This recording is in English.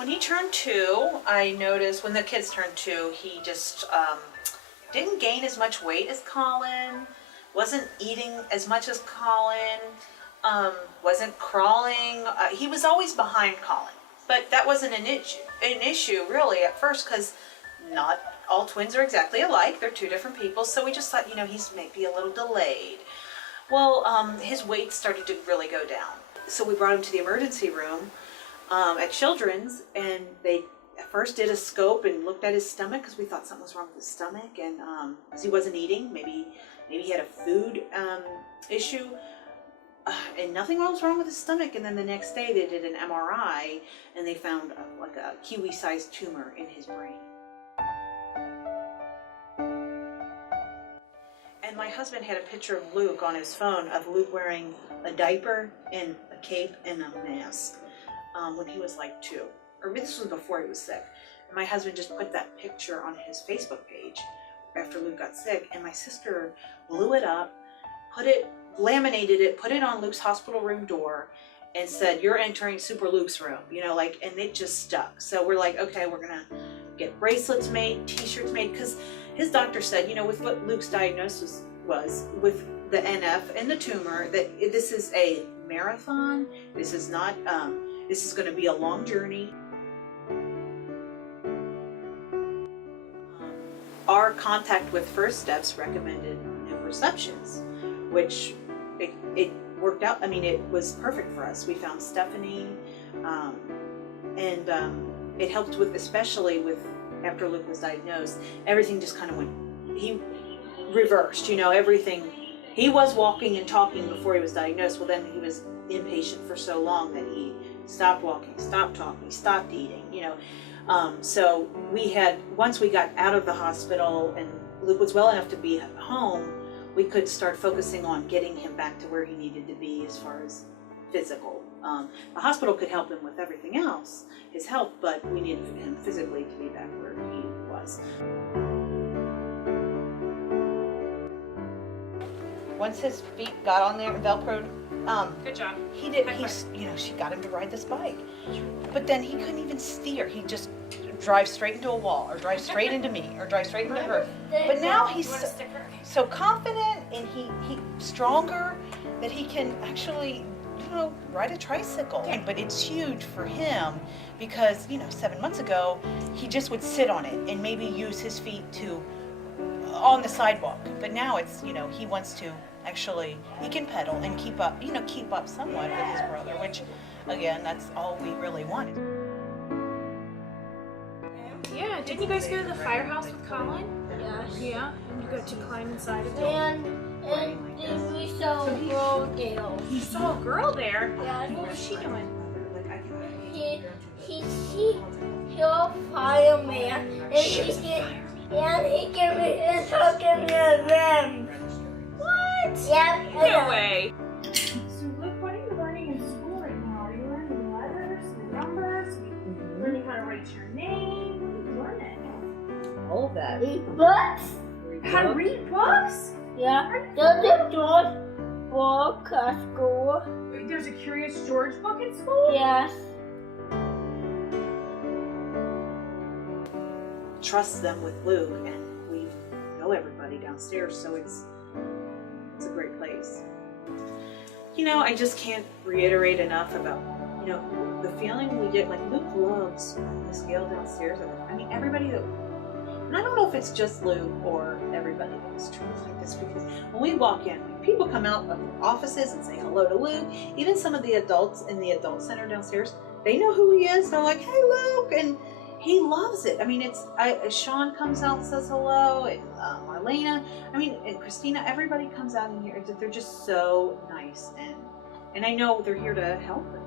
when he turned 2, I noticed when the kids turned 2, he just didn't gain as much weight as Colin, wasn't eating as much as Colin, wasn't crawling. He was always behind Colin, but that wasn't an issue really at first, because not all twins are exactly alike. They're 2 different people, so we just thought, you know, he's maybe a little delayed. Well, his weight started to really go down, so we brought him to the emergency room at Children's, and they at first did a scope and looked at his stomach, because we thought something was wrong with his stomach, and because he wasn't eating, maybe he had a food issue, and nothing was wrong with his stomach. And then the next day they did an MRI, and they found like a kiwi-sized tumor in his brain. And my husband had a picture of Luke on his phone, of Luke wearing a diaper and a cape and a mask when he was like 2. Or this was before he was sick. And my husband just put that picture on his Facebook page after Luke got sick, and my sister blew it up, laminated it, put it on Luke's hospital room door, and said, "You're entering Super Luke's room," you know, like, and it just stuck. So we're like, okay, we're gonna get bracelets made, t-shirts made, because his doctor said, you know, with what Luke's diagnosis was with the NF and the tumor, that this is a marathon. This is not, this is gonna be a long journey. Our contact with First Steps recommended new receptions, which it worked out. I mean, it was perfect for us. We found Stephanie, and it helped with, especially with after Luke was diagnosed, everything just kind of went, he reversed, you know, everything. He was walking and talking before he was diagnosed. Well, then he was inpatient for so long that he stopped walking, stopped talking, stopped eating, you know. So we had, once we got out of the hospital and Luke was well enough to be home, we could start focusing on getting him back to where he needed to be as far as physical. The hospital could help him with everything else, his health, but we needed him physically to be back where he was. Once his feet got on there, Velcroed, good job. he did. He's, you know, she got him to ride this bike, but then he couldn't even steer. He'd just drive straight into a wall, or drive straight into me, or drive straight into her. But now he's so confident, and he stronger, that he can actually, you know, ride a tricycle. But it's huge for him because, you know, 7 months ago he just would sit on it and maybe use his feet to on the sidewalk. But now it's, you know, he wants to actually, he can pedal and keep up, you know, keep up somewhat with his brother, which again, that's all we really wanted. Yeah, didn't you guys go to the firehouse with Colin? Yes. Yeah, and you got to climb inside of it. And we saw a girl there. You saw a girl there? Yeah. What was she doing? He's a fireman, and he can be talking to them. What? Yep. No way. So Luke, what are you learning in school right now? Are you learning the letters, the numbers, learning how to write your name? What are you learning? All of that. Read books. How to read books? Yeah. There's a George book at school. There's a Curious George book at school? Yes. Trust them with Luke, and we know everybody downstairs, so it's a great place. You know, I just can't reiterate enough about, you know, the feeling we get. Like, Luke loves Miss Gail downstairs. I mean, everybody that, and I don't know if it's just Luke or everybody that is treated like this, because when we walk in, people come out of offices and say hello to Luke. Even some of the adults in the adult center downstairs, they know who he is. They're like, "Hey, Luke," and he loves it. I mean, Sean comes out and says hello, and Marlena, I mean, and Christina, everybody comes out in here. They're just so nice, and I know they're here to help him.